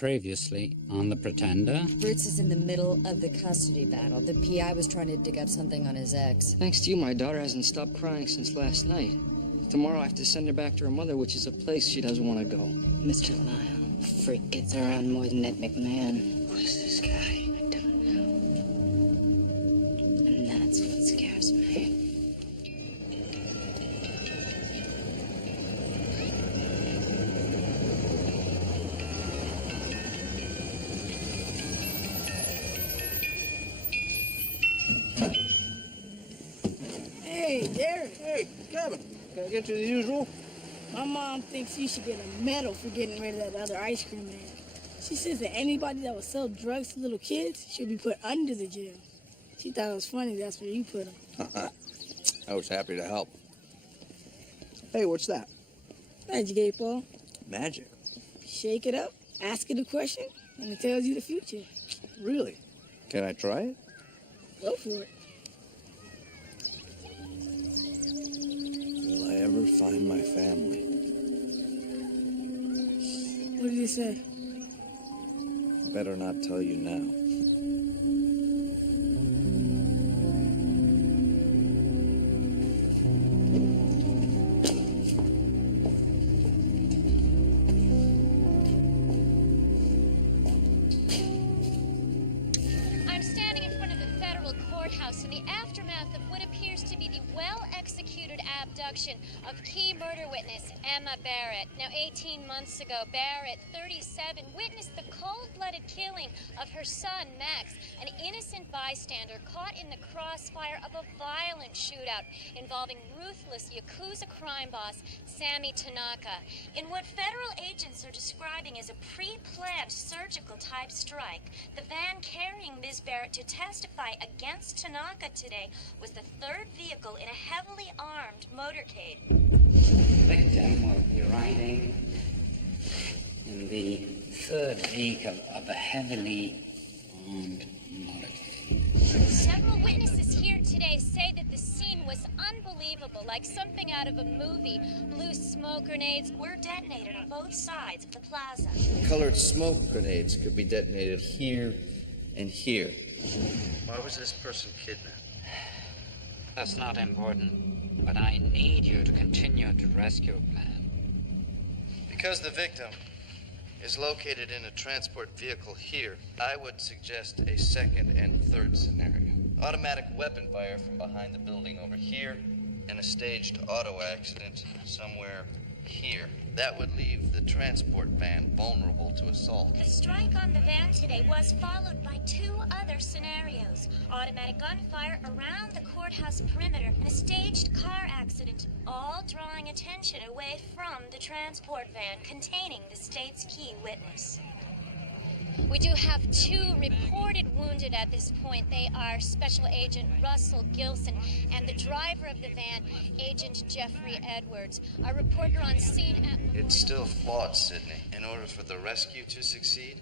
Previously on The Pretender. Fritz is in the middle of the custody battle. The PI was trying to dig up something on his ex. Thanks to you, my daughter hasn't stopped crying since last night. Tomorrow I have to send her back to her mother, which is a place she doesn't want to go. Mr. Lyle, freak gets around more than Ed McMahon. Who's this guy? I don't know. And that's what scares me. Hey, Derek. Hey, Kevin, can I get you the usual? My mom thinks you should get a medal for getting rid of that other ice cream man. She says that anybody that would sell drugs to little kids should be put under the jail. She thought it was funny that's where you put them. I was happy to help. Hey, what's that? Magic 8-Ball. Magic. Shake it up, ask it a question, and it tells you the future. Really? Can I try it? Go for it. Will I ever find my family? What did it say? Better not tell you now. I'm standing in front of the federal courthouse in the aftermath of what appears to be the well-executed abduction of key murder witness Emma Barrett. Now, 18 months ago, Barrett, 37, witnessed the cold-blooded killing of her son, Max, an innocent bystander caught in the crossfire of a violent shootout involving ruthless Yakuza crime boss Sammy Tanaka. In what federal agents are describing as a pre-planned surgical-type strike, the van carrying Ms. Barrett to testify against Tanaka today was the third vehicle in a heavily armed motorcade. The victim will be riding in the third vehicle of a heavily armed motorcade. Several witnesses here today say that the scene was unbelievable, like something out of a movie. Blue smoke grenades were detonated on both sides of the plaza. Colored smoke grenades could be detonated here and here. Why was this person kidnapped? That's not important, but I need you to continue the rescue plan. Because the victim is located in a transport vehicle here, I would suggest a second and third scenario. Automatic weapon fire from behind the building over here, and a staged auto accident somewhere here. That would leave the transport van vulnerable to assault. The strike on the van today was followed by two other scenarios. Automatic gunfire around the courthouse perimeter and a staged car accident, all drawing attention away from the transport van containing the state's key witness. We do have two reported wounded at this point. They are Special Agent Russell Gilson and the driver of the van, Agent Jeffrey Edwards. Our reporter on scene at... It's still flawed, Sydney. In order for the rescue to succeed,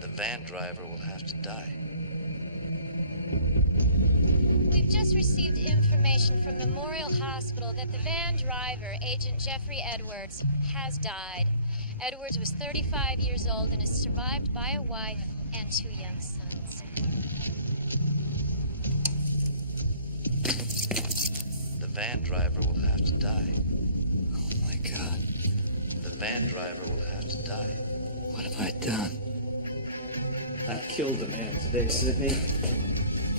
the van driver will have to die. We've just received information from Memorial Hospital that the van driver, Agent Jeffrey Edwards, has died. Edwards was 35 years old and is survived by a wife and two young sons. The van driver will have to die. Oh, my God. The van driver will have to die. What have I done? I killed a man today, Sydney.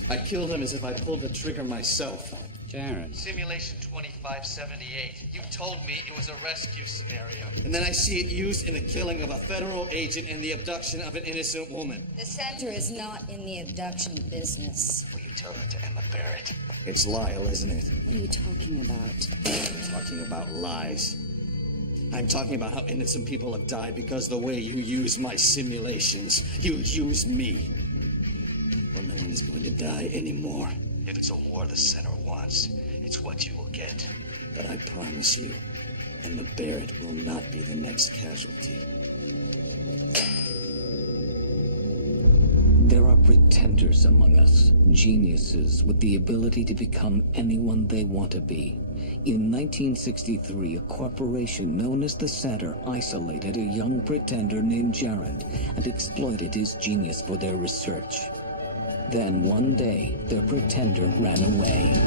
I killed him as if I pulled the trigger myself. Jared. Simulation 2578. You told me it was a rescue scenario. And then I see it used in the killing of a federal agent and the abduction of an innocent woman. The center is not in the abduction business. Will you tell that to Emma Barrett? It's Lyle, isn't it? What are you talking about? I'm talking about lies. I'm talking about how innocent people have died because of the way you use my simulations. You use me. Well, no one is going to die anymore. If it's a war the center wants, it's what you will get. But I promise you, Emma Barrett will not be the next casualty. There are pretenders among us, geniuses with the ability to become anyone they want to be, In 1963, a corporation known as the Center isolated a young pretender named Jared and exploited his genius for their research. Then one day, their pretender ran away.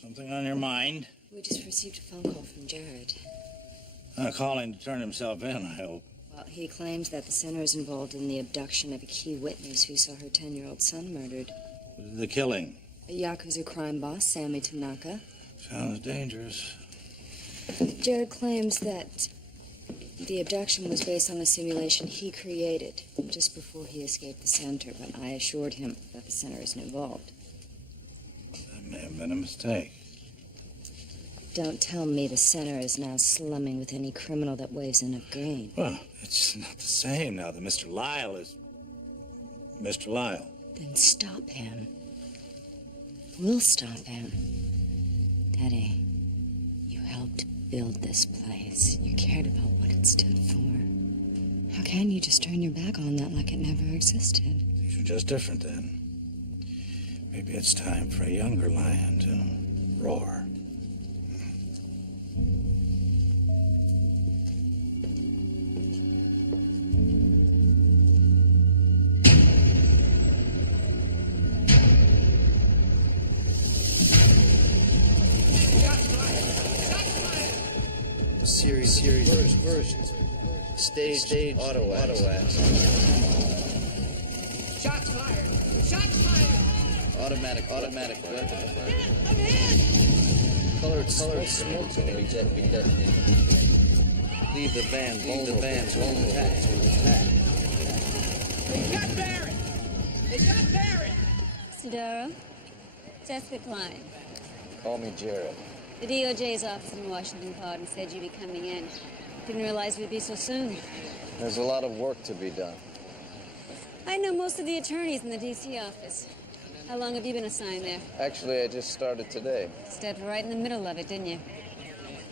Something on your mind? We just received a phone call from Jared. Calling to turn himself in, I hope. Well, he claims that the center is involved in the abduction of a key witness who saw her 10-year-old son murdered. The killing. A Yakuza crime boss, Sammy Tanaka. Sounds dangerous. Jared claims that the abduction was based on a simulation he created just before he escaped the center, but I assured him that the center isn't involved. That may have been a mistake. Don't tell me the center is now slumming with any criminal that waves enough green. Well, it's not the same now that Mr. Lyle is Mr. Lyle. Then stop him. We'll stop him. Daddy, you helped build this place. You cared about what it stood for. How can you just turn your back on that like it never existed? Things are just different then. Maybe it's time for a younger lion to roar. Series versions. Stage auto accident. Shots fired! Shots fired! Automatic weapon. I'm hit! Colored smoke grenade be detonated. Leave the van vulnerable to attack. They got Barrett! They got Barrett! Sidero, Jessica Klein. Call me Jared. The DOJ's office in Washington called and said you'd be coming in. Didn't realize we'd be so soon. There's a lot of work to be done. I know most of the attorneys in the D.C. office. How long have you been assigned there? Actually, I just started today. Stepped right in the middle of it, didn't you?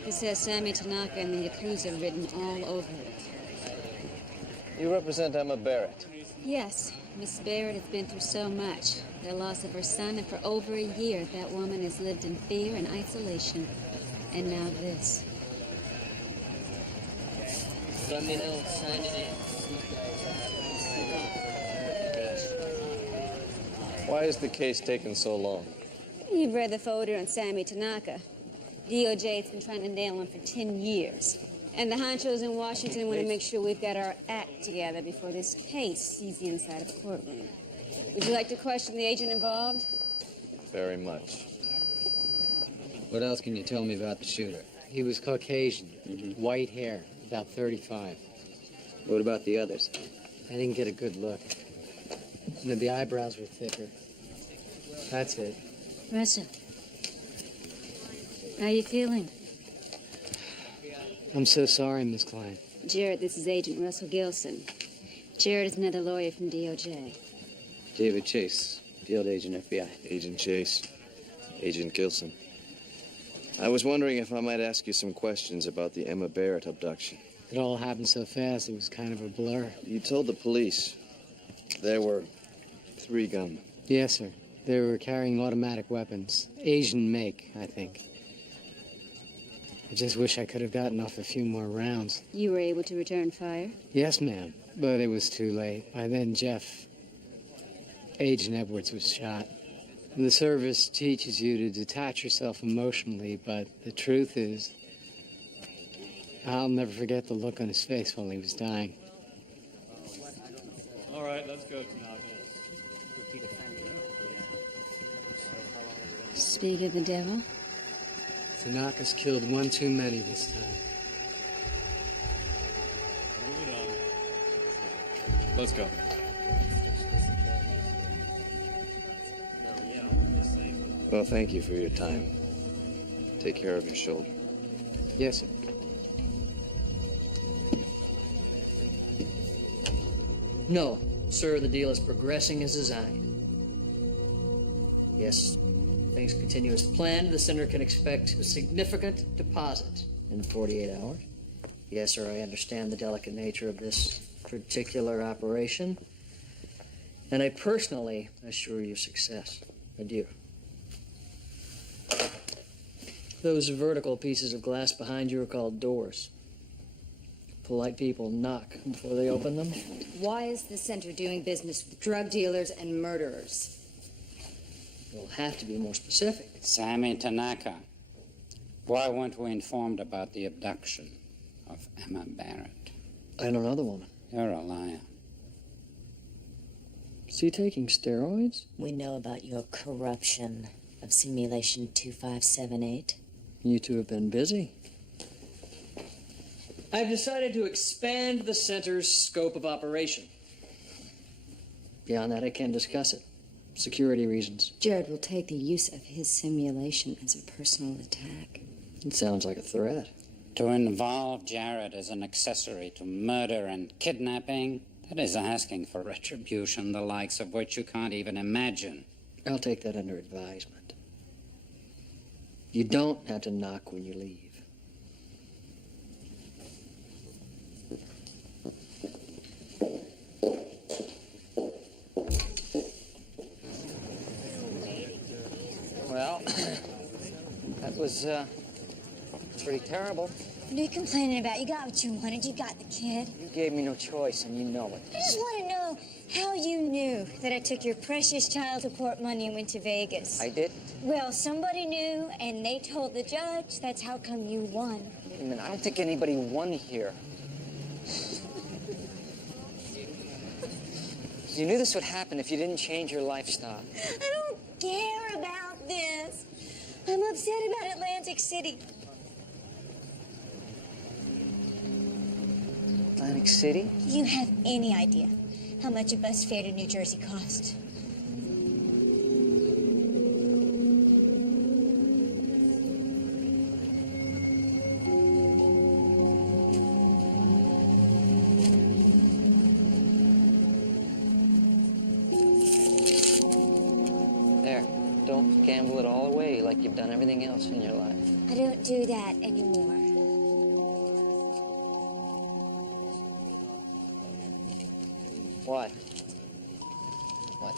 It says Sammy Tanaka and the Yakuza written all over it. You represent Emma Barrett. Yes, Miss Barrett has been through so much. The loss of her son, and for over a year, that woman has lived in fear and isolation. And now this. Let me know, sign it in. Why is the case taking so long? You've read the folder on Sammy Tanaka. DOJ's been trying to nail him for 10 years. And the honchos in Washington want to make sure we've got our act together before this case sees the inside of a courtroom. Would you like to question the agent involved? Very much. What else can you tell me about the shooter? He was Caucasian, white hair, about 35. What about the others? I didn't get a good look. The eyebrows were thicker. That's it. Russell, how are you feeling? I'm so sorry, Miss Klein. Jared, this is Agent Russell Gilson. Jared is another lawyer from DOJ. David Chase, field agent, FBI. Agent Chase. Agent Gilson. I was wondering if I might ask you some questions about the Emma Barrett abduction. It all happened so fast, it was kind of a blur. You told the police there were 3 gunmen. Yes, sir. They were carrying automatic weapons. Asian make, I think. I just wish I could have gotten off a few more rounds. You were able to return fire? Yes, ma'am. But it was too late. By then, Agent Edwards was shot. The service teaches you to detach yourself emotionally, but the truth is, I'll never forget the look on his face while he was dying. All right, let's go, Tanaka. Speak of the devil. Tanaka's killed one too many this time. Moving on. Let's go. Well, thank you for your time. Take care of your shoulder. Yes, sir. No, sir, the deal is progressing as designed. Yes, things continue as planned. The center can expect a significant deposit in 48 hours. Yes, sir, I understand the delicate nature of this particular operation. And I personally assure you success. Adieu. Those vertical pieces of glass behind you are called doors. Polite people knock before they open them. Why is the center doing business with drug dealers and murderers? We'll have to be more specific. Sammy Tanaka, why weren't we informed about the abduction of Emma Barrett? I don't know the woman. You're a liar. Is he taking steroids? We know about your corruption of Simulation 2578. You two have been busy. I've decided to expand the center's scope of operation. Beyond that, I can't discuss it. Security reasons. Jared will take the use of his simulation as a personal attack. It sounds like a threat. To involve Jared as an accessory to murder and kidnapping, that is asking for retribution, the likes of which you can't even imagine. I'll take that under advisement. You don't have to knock when you leave. Well, that was pretty terrible. What are you complaining about? You got what you wanted. You got the kid. You gave me no choice, and you know it. I just want to know how you knew that I took your precious child support money and went to Vegas. I did? Well, somebody knew, and they told the judge. That's how come you won. Wait a minute, I don't think anybody won here. You knew this would happen if you didn't change your lifestyle. I don't care about this. I'm upset about Atlantic City. Atlantic City? Do you have any idea how much a bus fare to New Jersey costs? There, don't gamble it all away like you've done everything else in your life. I don't do that anymore. What? What?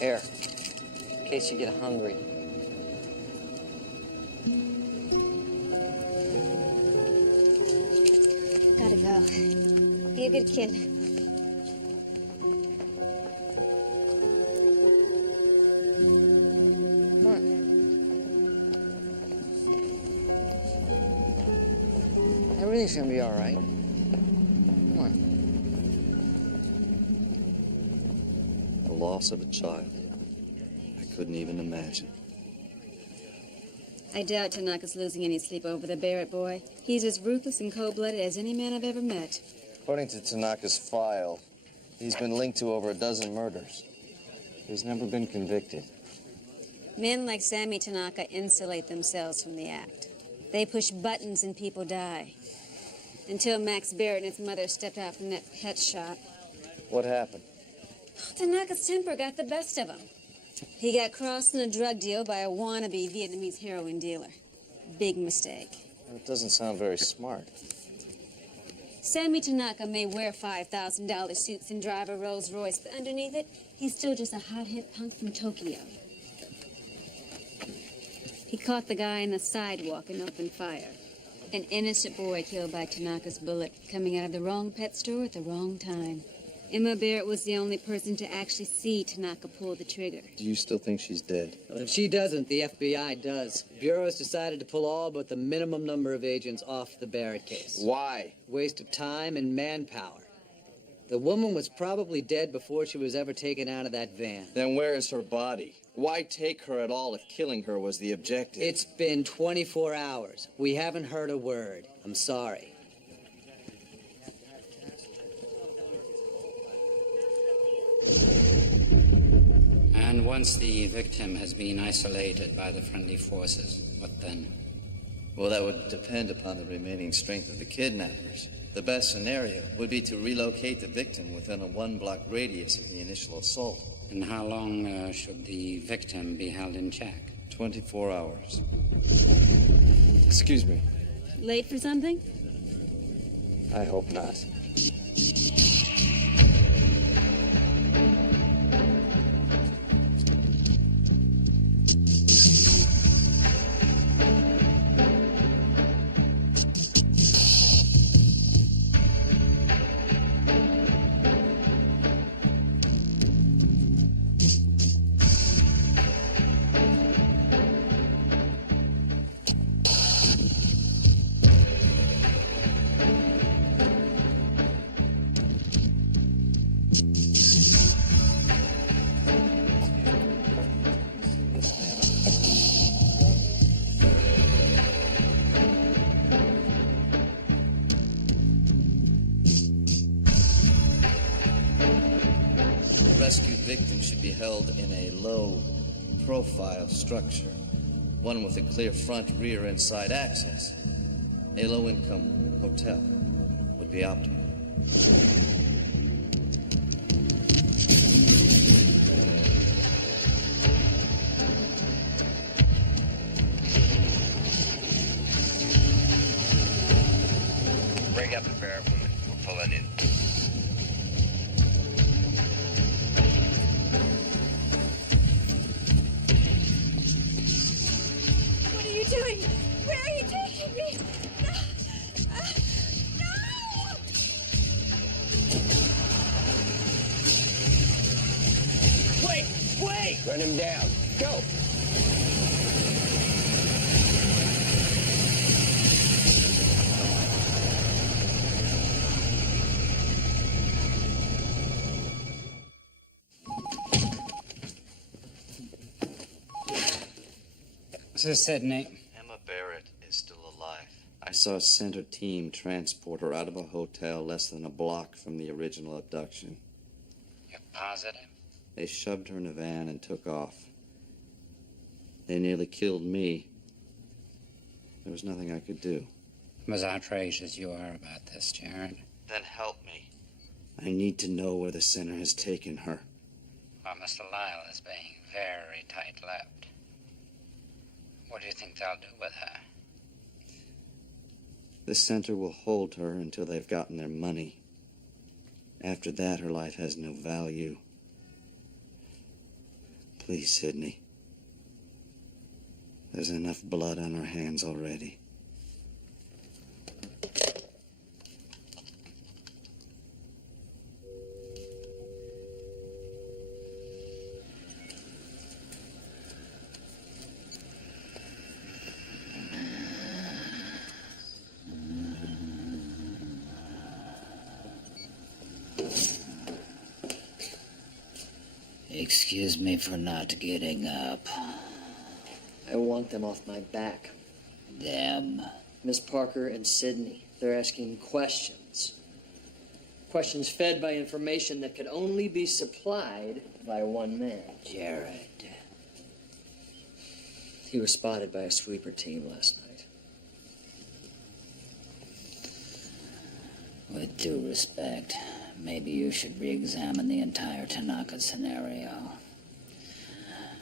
Here, in case you get hungry. Gotta go. Be a good kid. Everything's gonna be all right. Come on. The loss of a child. I couldn't even imagine. I doubt Tanaka's losing any sleep over the Barrett boy. He's as ruthless and cold-blooded as any man I've ever met. According to Tanaka's file, he's been linked to over a dozen murders. He's never been convicted. Men like Sammy Tanaka insulate themselves from the act. They push buttons and people die. Until Max Barrett and his mother stepped out from that pet shop. What happened? Tanaka's temper got the best of him. He got crossed in a drug deal by a wannabe Vietnamese heroin dealer. Big mistake. It doesn't sound very smart. Sammy Tanaka may wear $5,000 suits and drive a Rolls Royce, but underneath it, he's still just a hot-head punk from Tokyo. He caught the guy in the sidewalk and opened fire. An innocent boy killed by Tanaka's bullet, coming out of the wrong pet store at the wrong time. Emma Barrett was the only person to actually see Tanaka pull the trigger. Do you still think she's dead? Well, if she doesn't, the FBI does. Bureau has decided to pull all but the minimum number of agents off the Barrett case. Why? Waste of time and manpower. The woman was probably dead before she was ever taken out of that van. Then where is her body? Why take her at all if killing her was the objective? It's been 24 hours. We haven't heard a word. I'm sorry. And once the victim has been isolated by the friendly forces, what then? Well, that would depend upon the remaining strength of the kidnappers. The best scenario would be to relocate the victim within a 1-block radius of the initial assault. And how long should the victim be held in check? 24 hours. Excuse me. Late for something? I hope not. Rescued victim should be held in a low-profile structure, one with a clear front, rear, and side access. A low-income hotel would be optimal. Bring up the Barrett woman. We're pulling in. What are you doing? Where are you taking me? No! Wait! Run him down. Go! This is Sydney. Emma Barrett is still alive. I saw a center team transport her out of a hotel less than a block from the original abduction. You're positive? They shoved her in a van and took off. They nearly killed me. There was nothing I could do. I'm as outraged as you are about this, Jared. Then help me. I need to know where the center has taken her. Well, Mr. Lyle is being very tight-lipped. What do you think they'll do with her? The center will hold her until they've gotten their money. After that, her life has no value. Please, Sydney. There's enough blood on our hands already. Excuse me for not getting up. I want them off my back. Them? Miss Parker and Sydney. They're asking questions. Questions fed by information that could only be supplied by one man. Jared. He was spotted by a sweeper team last night. With due respect, maybe you should re-examine the entire Tanaka scenario.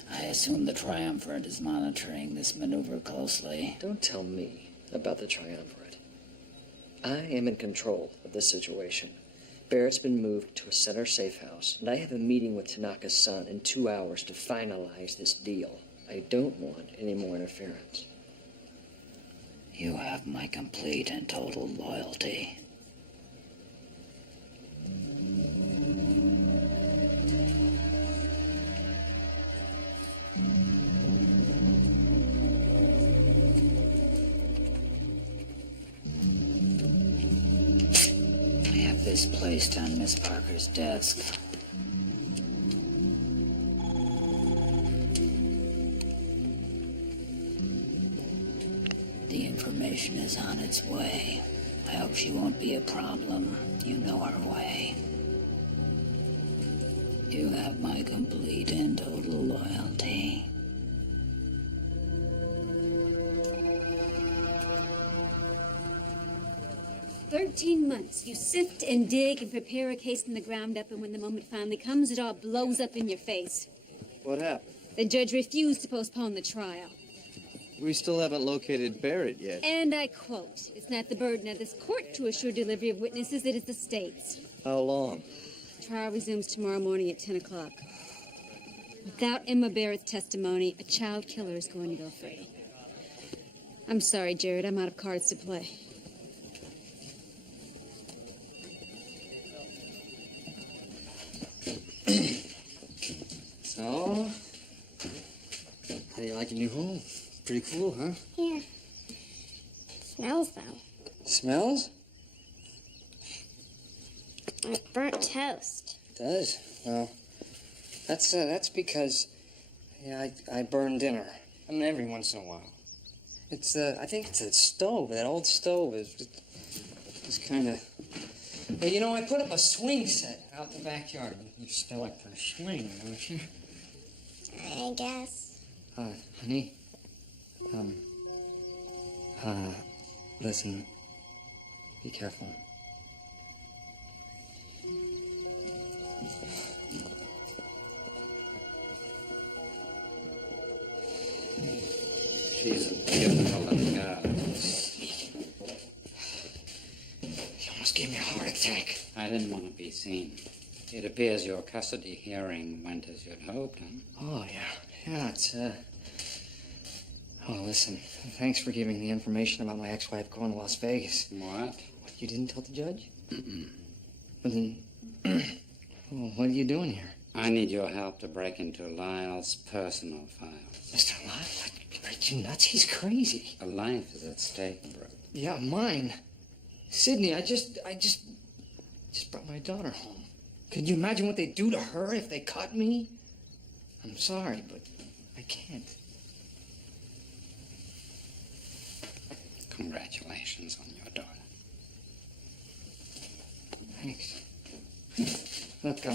I assume the Triumvirate is monitoring this maneuver closely. Don't tell me about the Triumvirate. I am in control of this situation. Barrett's been moved to a center safe house, and I have a meeting with Tanaka's son in 2 hours to finalize this deal. I don't want any more interference. You have my complete and total loyalty. was placed on Miss Parker's desk. The information is on its way. I hope she won't be a problem. You know her way. You have my complete and total loyalty. For 13 months, you sift and dig and prepare a case from the ground up, and when the moment finally comes, it all blows up in your face. What happened? The judge refused to postpone the trial. We still haven't located Barrett yet. And I quote, "It's not the burden of this court to assure delivery of witnesses, it is the state's." How long? Trial resumes tomorrow morning at 10 o'clock. Without Emma Barrett's testimony, a child killer is going to go free. I'm sorry, Jared, I'm out of cards to play. So, how do you like your new home? Pretty cool, huh? Yeah. Smells, though. Smells? Like burnt toast. It does. Well, that's because, yeah, I burn dinner. I mean, every once in a while. It's I think it's a stove. That old stove is kind of. Hey, you know, I put up a swing set out in the backyard. You still like to swing, don't you? I guess. Honey. Listen. Be careful. She's a beautiful little girl. You almost gave me a heart attack. I didn't want to be seen. It appears your custody hearing went as you'd hoped, huh? Oh, yeah. Yeah, it's, Oh, listen. Thanks for giving the information about my ex-wife going to Las Vegas. What? What, you didn't tell the judge? Well, then... well, what are you doing here? I need your help to break into Lyle's personal files. Mr. Lyle? Are you nuts? He's crazy. A life is at stake, Brooke. Yeah, mine. Sydney, I just brought my daughter home. Could you imagine what they'd do to her if they caught me? I'm sorry, but I can't. Congratulations on your daughter. Thanks. Look,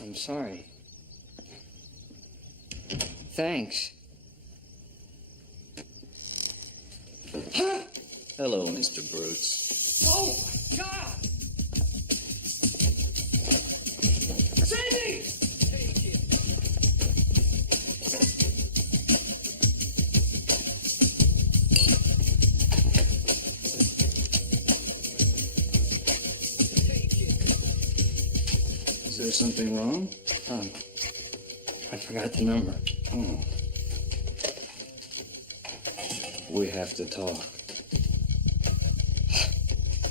I'm sorry. Thanks. Hello, Mr. Brutes. Oh, my God! Sandy! Is there something wrong? I forgot the number. Oh. We have to talk.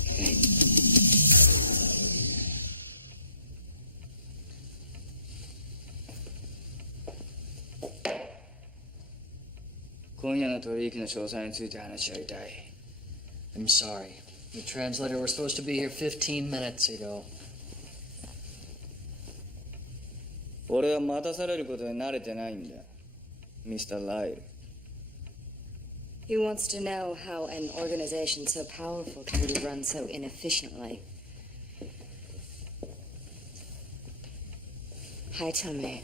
Hey. I'm sorry. The translator was supposed to be here 15 minutes ago. 俺は待たされることに慣れてないんだ、Mr. Lyle. He wants to know how an organization so powerful can be run so inefficiently. Hi, Tommy.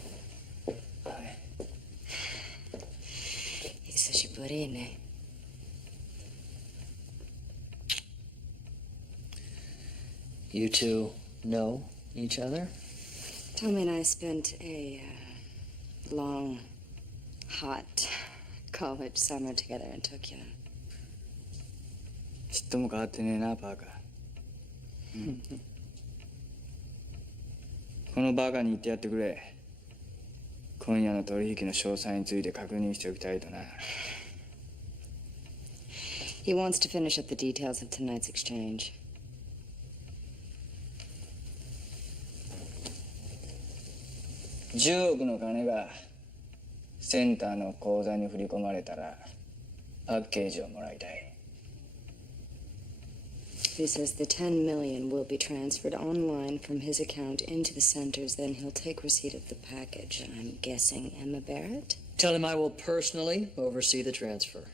Hi. 久しぶりね. You two know each other? Tommy and I spent a long, hot college summer together in Tokyo. ちっとも変わってねえな、バカ。このバカに言ってやってくれ。今夜の取引の詳細について確認しておきたいとな。He wants to finish up the details of tonight's exchange. 10億の金がセンターの口座に振り込まれたらパッケージをもらいたい。basically says the 10 million will be transferred online from his account into the center's. Then he'll take receipt of the package. I'm guessing Emma Barrett? Tell him I will personally oversee the transfer.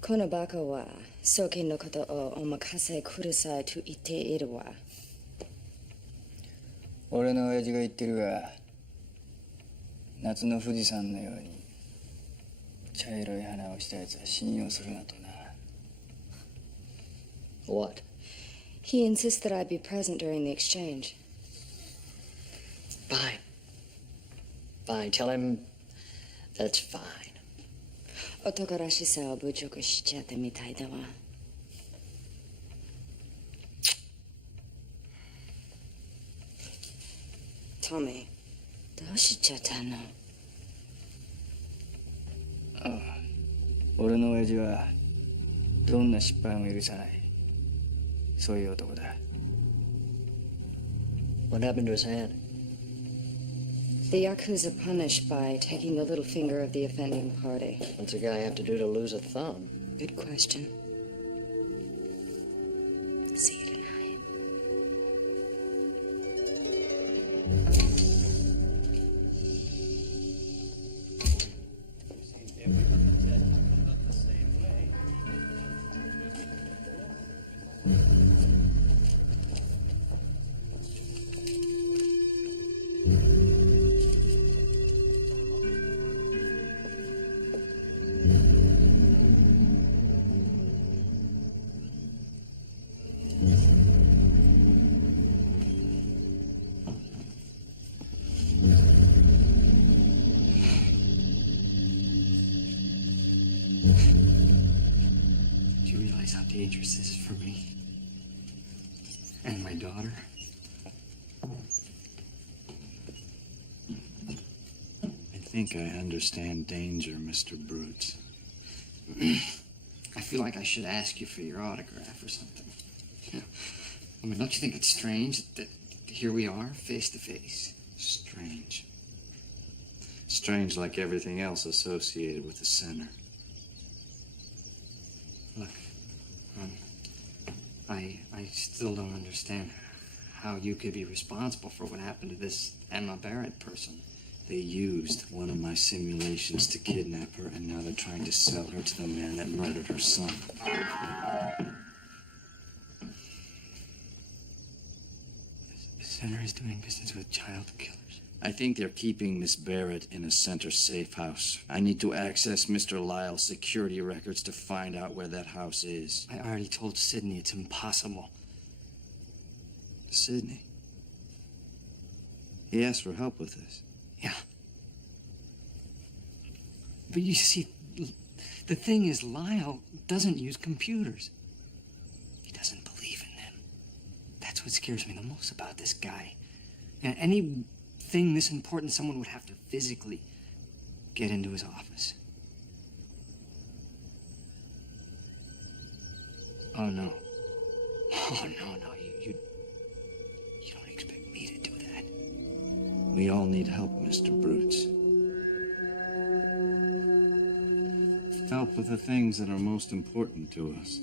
このバカは送金のことをお任せくださいと言っているわ。俺の親父が言ってるが、夏の富士山のように茶色い花をしたやつは信用するなとな。What? He insists that I be present during the exchange. Fine. Fine. Tell him that's fine. 男らしさを侮辱しちゃったみたいだわ。トミー、どうしちゃったの？ああ、俺の親父はどんな失敗も許さない。そういう男だ。What happened to his hand? The Yakuza punished by taking the little finger of the offending party. What's a guy have to do to lose a thumb? Good question. See you tonight. Do you realize how dangerous this is for me? And my daughter? I think I understand danger, Mr. Brute. I feel like I should ask you for your autograph or something. Yeah. I mean, don't you think it's strange that here we are, face to face? Strange. Strange like everything else associated with the center. Look, I still don't understand how you could be responsible for what happened to this Emma Barrett person. They used one of my simulations to kidnap her, and now they're trying to sell her to the man that murdered her son. The center is doing business with child killers. I think they're keeping Miss Barrett in a center safe house. I need to access Mr. Lyle's security records to find out where that house is. I already told Sydney it's impossible. Sydney? He asked for help with this. Yeah. But you see, the thing is, Lyle doesn't use computers. He doesn't believe in them. That's what scares me the most about this guy. And anything this important, someone would have to physically get into his office. Oh, no. Oh, no, you don't expect me to do that. We all need help, Mr. Brutes. Help with the things that are most important to us.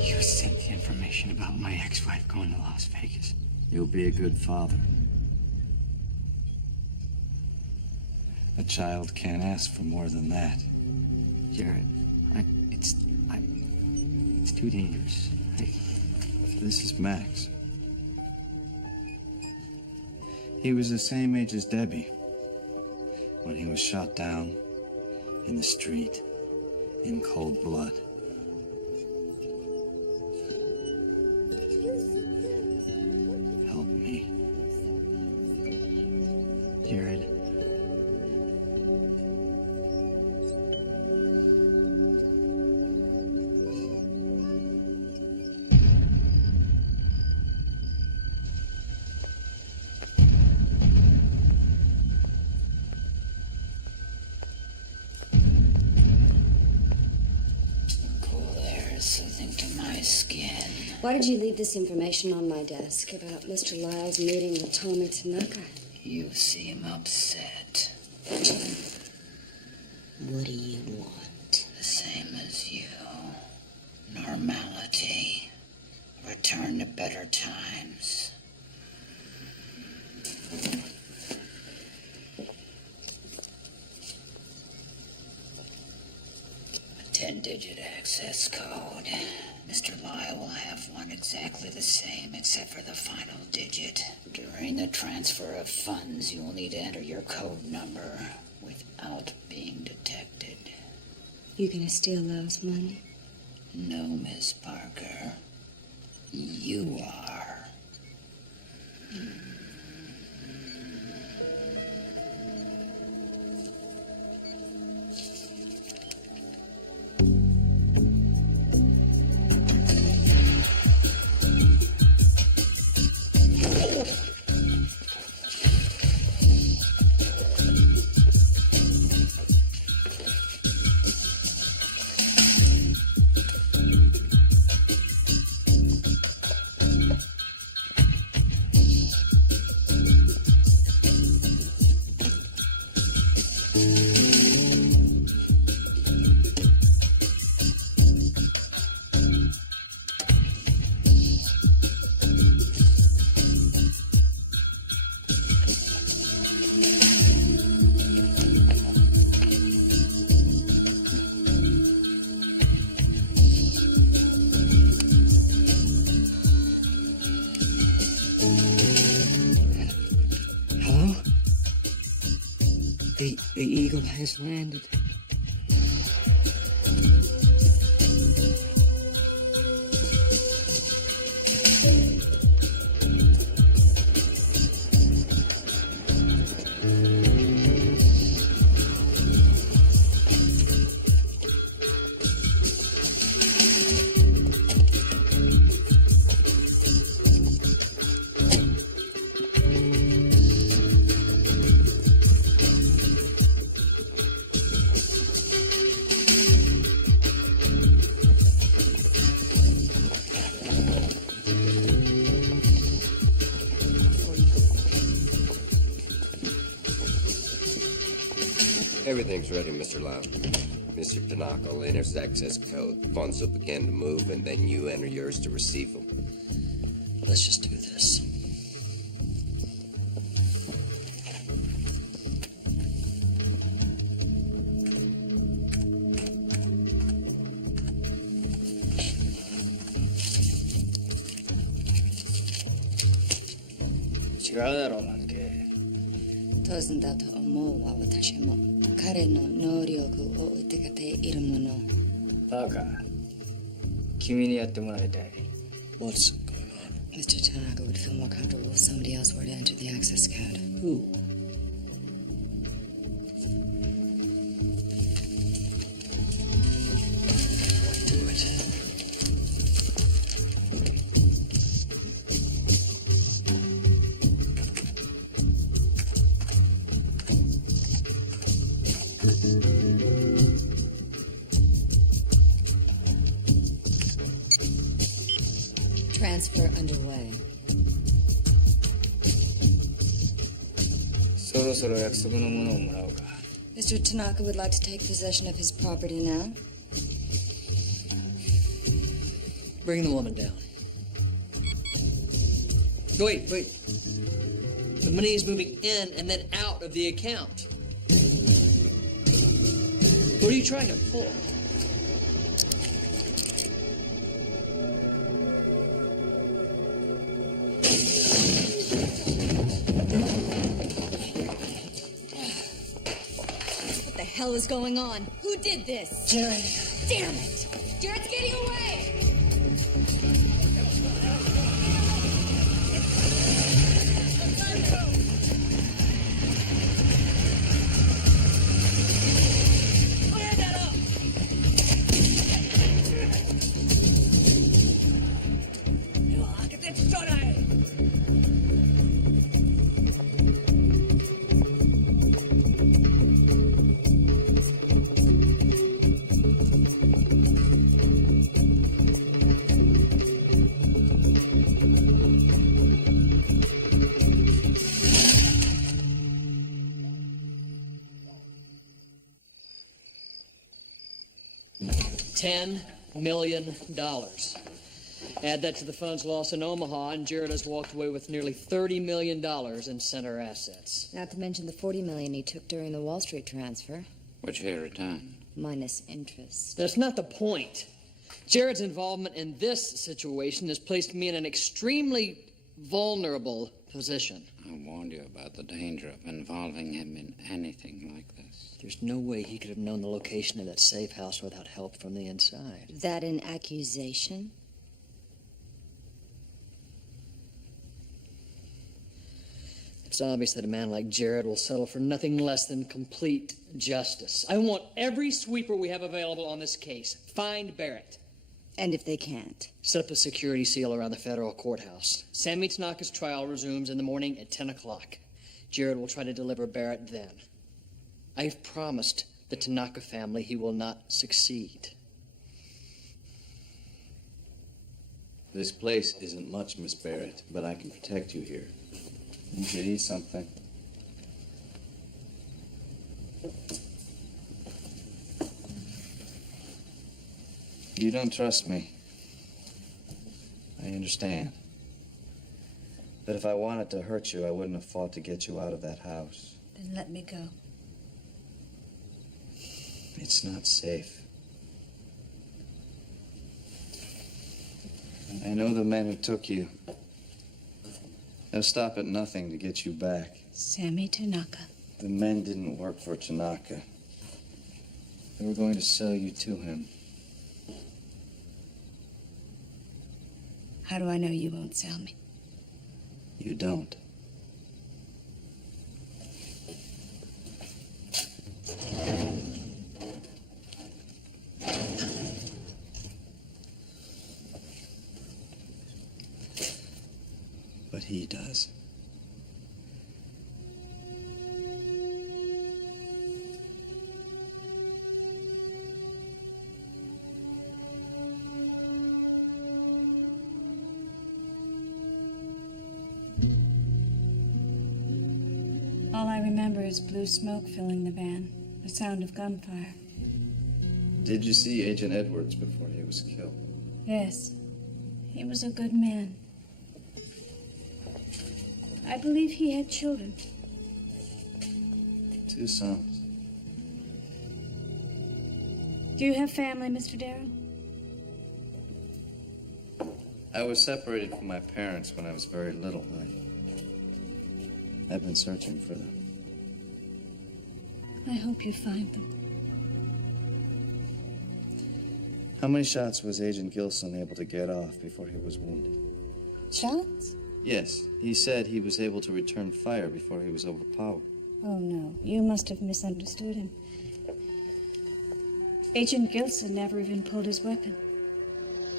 You sent the information about my ex-wife going to Las Vegas. You'll be a good father. A child can't ask for more than that. Jared, it's too dangerous. This is Max. He was the same age as Debbie when he was shot down in the street in cold blood. Help me. Jared. Why did you leave this information on my desk about Mr. Lyle's meeting with Tomi Tanaka? You seem upset. What do you want? The same as you. Normality. Return to better times. A 10-digit access code. Mr. Lyle will have one exactly the same except for the final digit. During the transfer of funds, you will need to enter your code number without being detected. You gonna steal Lyle's money? No, Miss Parker. You are. Hello? The Eagle has landed. Everything's ready, Mr. Lyle. Mr. Tanaka will enter his access code. Funds will begin to move, and then you enter yours to receive them. Let's just do this. Doesn't that思うわ私も彼の能力を疑っているもの。バカ。君にやってもらいたい。 What's going on? Mr. Tanaka would feel more comfortable if somebody else were to enter the access code. Who? Do it. Transfer underway. そろそろ約束のものをもらおうか。 Mr. Tanaka would like to take possession of his property now. Bring the woman down. Wait. The money is moving in and then out of the account. What are you trying to pull? What the hell is going on? Who did this? Jared. Damn it! Jared's getting away! $10 million. Add that to the funds lost in Omaha, and Jared has walked away with nearly $30 million in center assets. Not to mention the $40 million he took during the Wall Street transfer. Which he returned. Minus interest. That's not the point. Jared's involvement in this situation has placed me in an extremely vulnerable position. I warned you about the danger of involving him in anything like this. There's no way he could have known the location of that safe house without help from the inside. That an accusation? It's obvious that a man like Jared will settle for nothing less than complete justice. I want every sweeper we have available on this case. Find Barrett. And if they can't? Set up a security seal around the federal courthouse. Sammy Tanaka's trial resumes in the morning at 10 o'clock. Jared will try to deliver Barrett then. I've promised the Tanaka family he will not succeed. This place isn't much, Miss Barrett, but I can protect you here. You should eat something. You don't trust me. I understand. But if I wanted to hurt you, I wouldn't have fought to get you out of that house. Then let me go. It's not safe. I know the men who took you. They'll stop at nothing to get you back. Sammy Tanaka. The men didn't work for Tanaka. They were going to sell you to him. How do I know you won't sell me? You don't. But he does. All I remember is blue smoke filling the van, the sound of gunfire. Did you see Agent Edwards before he was killed? Yes, he was a good man. I believe he had children. 2 sons. Do you have family, Mr. Darrow? I was separated from my parents when I was very little. I've been searching for them. I hope you find them. How many shots was Agent Gilson able to get off before he was wounded? Shots? Yes, he said he was able to return fire before he was overpowered. Oh, no. You must have misunderstood him. Agent Gilson never even pulled his weapon.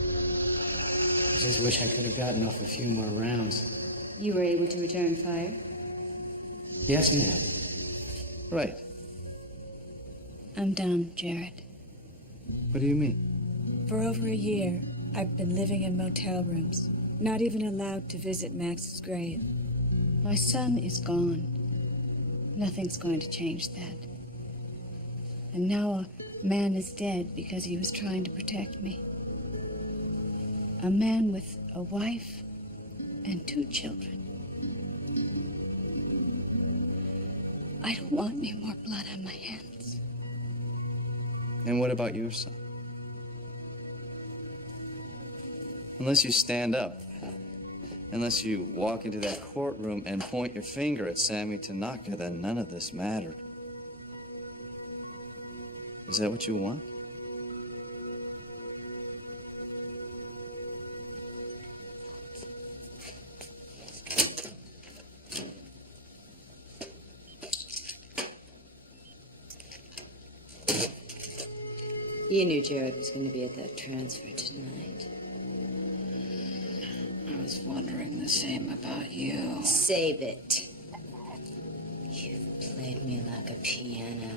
I just wish I could have gotten off a few more rounds. You were able to return fire? Yes, ma'am. Right. I'm done, Jared. What do you mean? For over a year, I've been living in motel rooms, not even allowed to visit Max's grave. My son is gone. Nothing's going to change that. And now a man is dead because he was trying to protect me. A man with a wife and 2 children. I don't want any more blood on my hands. And what about your son? Unless you stand up, unless you walk into that courtroom and point your finger at Sammy Tanaka, then none of this mattered. Is that what you want? You knew Jared was going to be at that transfer tonight. I was wondering the same about you. Save it. You've played me like a piano,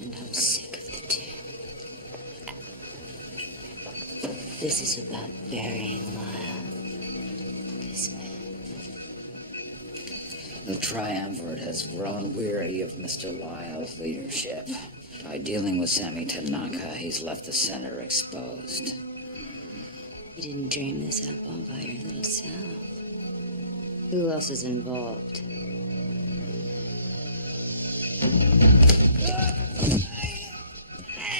and I'm sick of it. This is about burying Lyle. This man. The triumvirate has grown weary of Mr. Lyle's leadership. By dealing with Sammy Tanaka, he's left the center exposed. You didn't dream this up all by your little self. Who else is involved?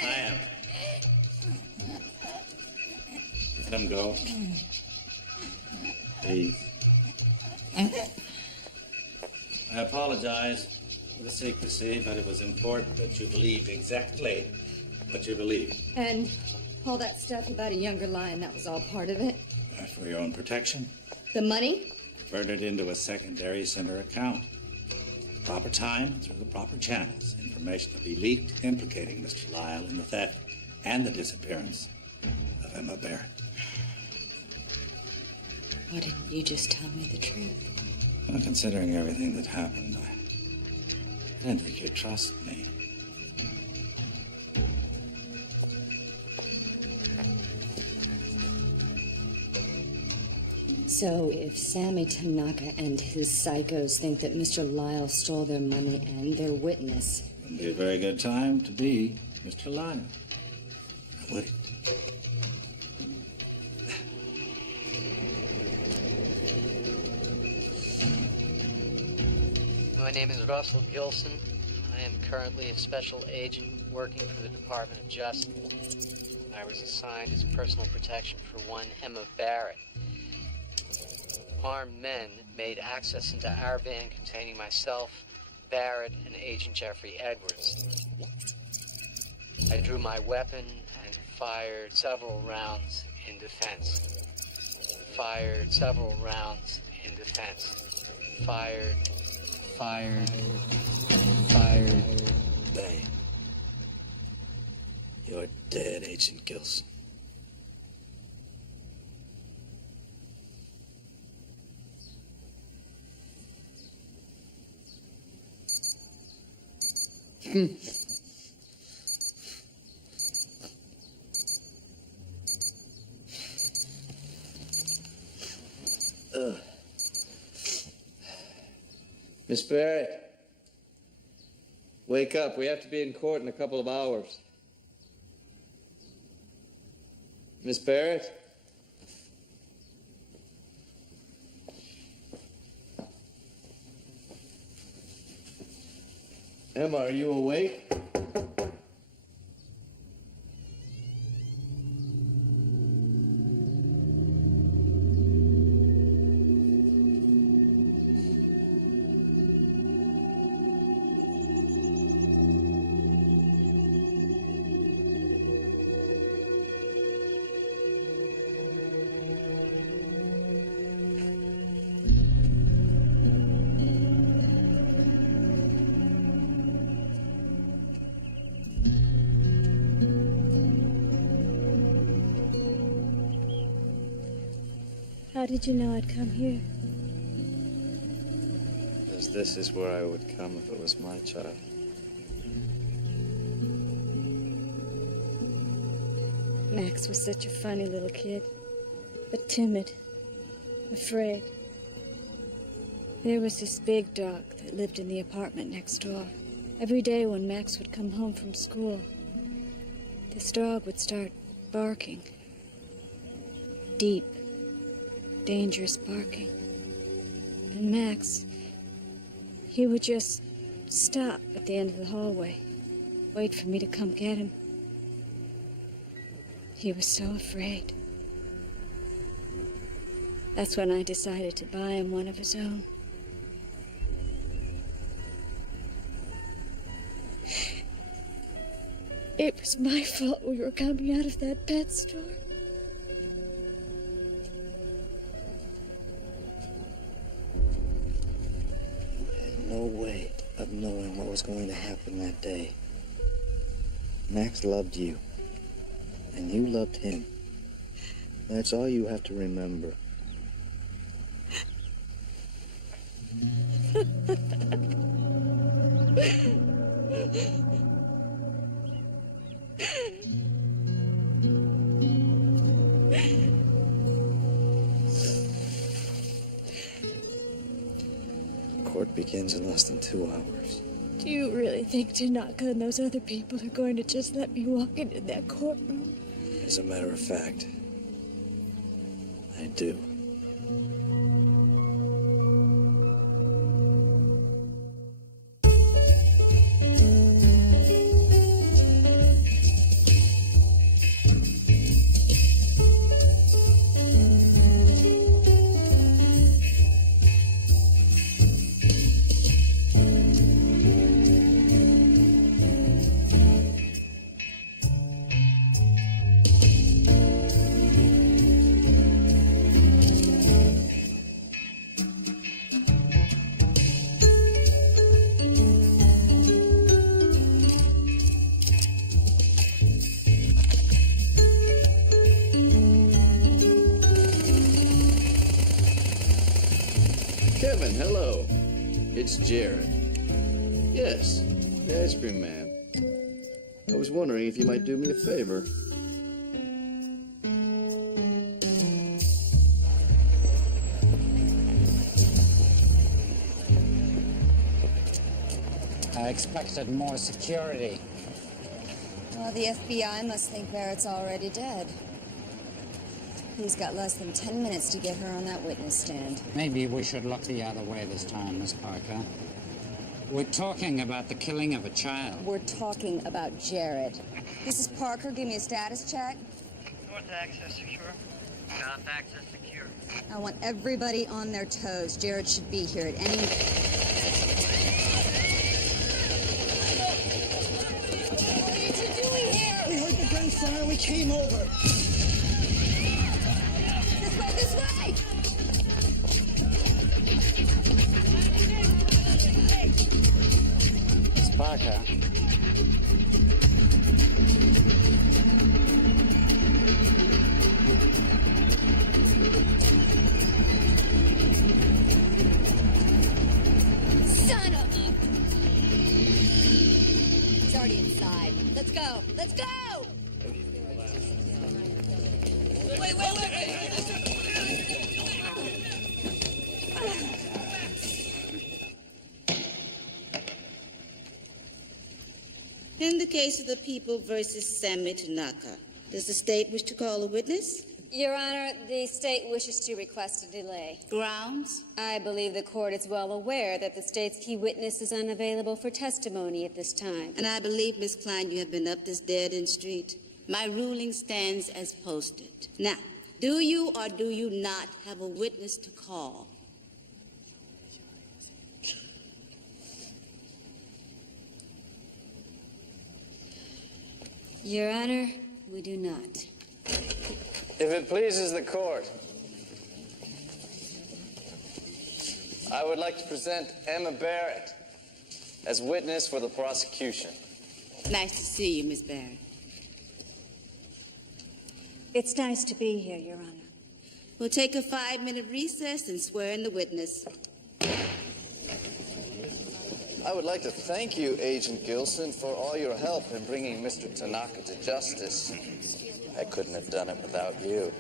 I am. Let him go. Please. I apologize for the secrecy, but it was important that you believe exactly what you believe. And all that stuff about a younger lion, that was all part of it? For your own protection, The money? converted into a secondary center account. Proper time and through the proper channels. Information will be leaked implicating Mr. Lyle in the theft and the disappearance of Emma Barrett. Why didn't you just tell me the truth? Well, considering everything that happened, I didn't think you'd trust me. So if Sammy Tanaka and his psychos think that Mr. Lyle stole their money and their witness... Wouldn't be a very good time to be Mr. Lyle. Would it? My name is Russell Gilson. I am currently a special agent working for the Department of Justice. I was assigned as personal protection for one Emma Barrett. Armed men made access into our van containing myself, Barrett, and Agent Jeffrey Edwards. I drew my weapon and fired several rounds in defense. Fired several rounds in defense. Fired. Bang. You're dead, Agent Gilson. Miss Barrett, wake up. We have to be in court in a couple of hours. Miss Barrett? Emma, are you awake? How did you know I'd come here? Because this is where I would come if it was my child. Max was such a funny little kid, but timid, afraid. There was this big dog that lived in the apartment next door. Every day when Max would come home from school, this dog would start barking. Deep, dangerous barking. And Max, he would just stop at the end of the hallway, wait for me to come get him. He was so afraid. That's when I decided to buy him one of his own. It was my fault we were coming out of that pet store. No way of knowing what was going to happen that day. Max loved you, and you loved him. That's all you have to remember. Court begins in less than 2 hours. Do you really think Tanaka and those other people are going to just let me walk into that courtroom? As a matter of fact, I do. Kevin, hello. It's Jared. Yes, the ice cream man. I was wondering if you might do me a favor. I expected more security. Well, the FBI must think Barrett's already dead. He's got less than 10 minutes to get her on that witness stand. Maybe we should look the other way this time, Miss Parker. We're talking about the killing of a child. We're talking about Jared. This is Parker. Give me a status check. North access secure. South access secure. I want everybody on their toes. Jared should be here at any... We heard the gunfire. We came over. This way! Miss Parker. Son of a... He's already inside. Let's go. Let's go! Wait. In the case of the People versus Sammy Tanaka, does the state wish to call a witness? Your Honor, the state wishes to request a delay. Grounds? I believe the court is well aware that the state's key witness is unavailable for testimony at this time. And I believe, Miss Klein, you have been up this dead-end street. My ruling stands as posted. Now, do you or do you not have a witness to call? Your Honor, we do not. If it pleases the court, I would like to present Emma Barrett as witness for the prosecution. Nice to see you, Miss Barrett. It's nice to be here, Your Honor. We'll take a 5-minute recess and swear in the witness. I would like to thank you, Agent Gilson, for all your help in bringing Mr. Tanaka to justice. I couldn't have done it without you.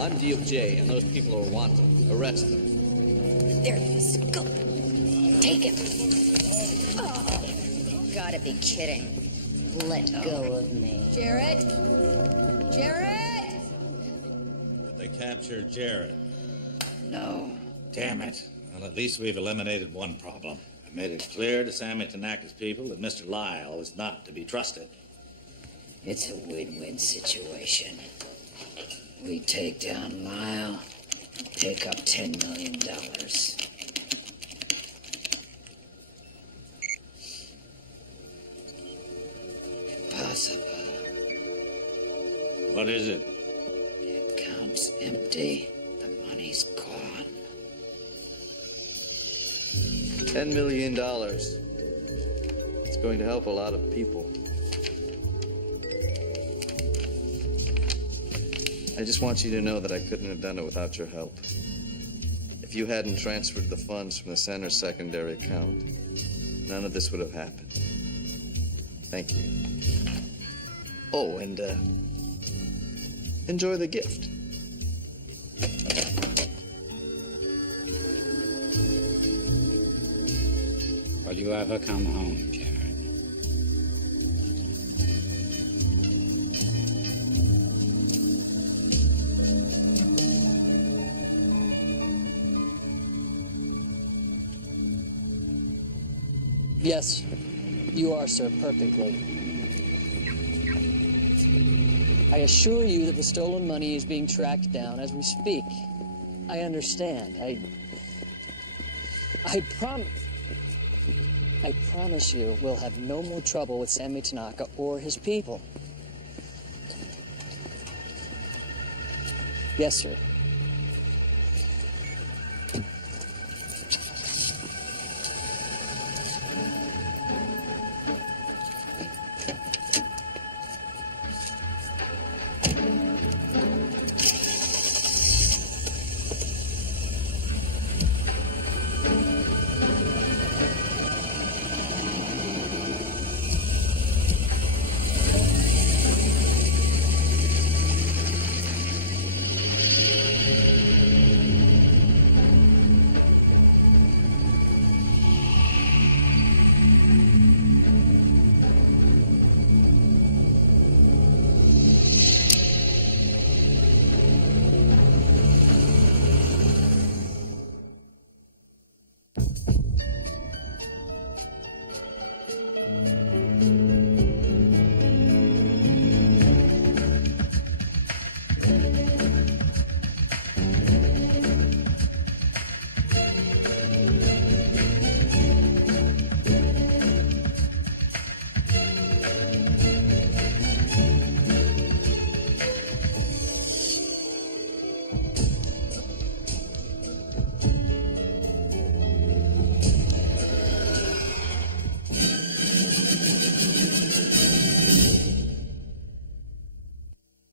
I'm DOJ, and those people are wanted. Arrest them. There he is. Go. Take him. Oh, gotta be kidding. Let go of me. Jared? Jared! Did they capture Jared? No. Damn it. Well, at least we've eliminated one problem. I made it clear to Sammy Tanaka's people that Mr. Lyle is not to be trusted. It's a win-win situation. We take down Lyle, pick up $10 million. Possible. What is it? The account's empty. The money's gone. $10 million. It's going to help a lot of people. I just want you to know that I couldn't have done it without your help. If you hadn't transferred the funds from the center's secondary account, none of this would have happened. Thank you. Oh, and Enjoy the gift. Will you ever come home, Jared? Yes, you are, sir, perfectly. I assure you that the stolen money is being tracked down as we speak. I understand. I promise you we'll have no more trouble with Sammy Tanaka or his people. Yes, sir.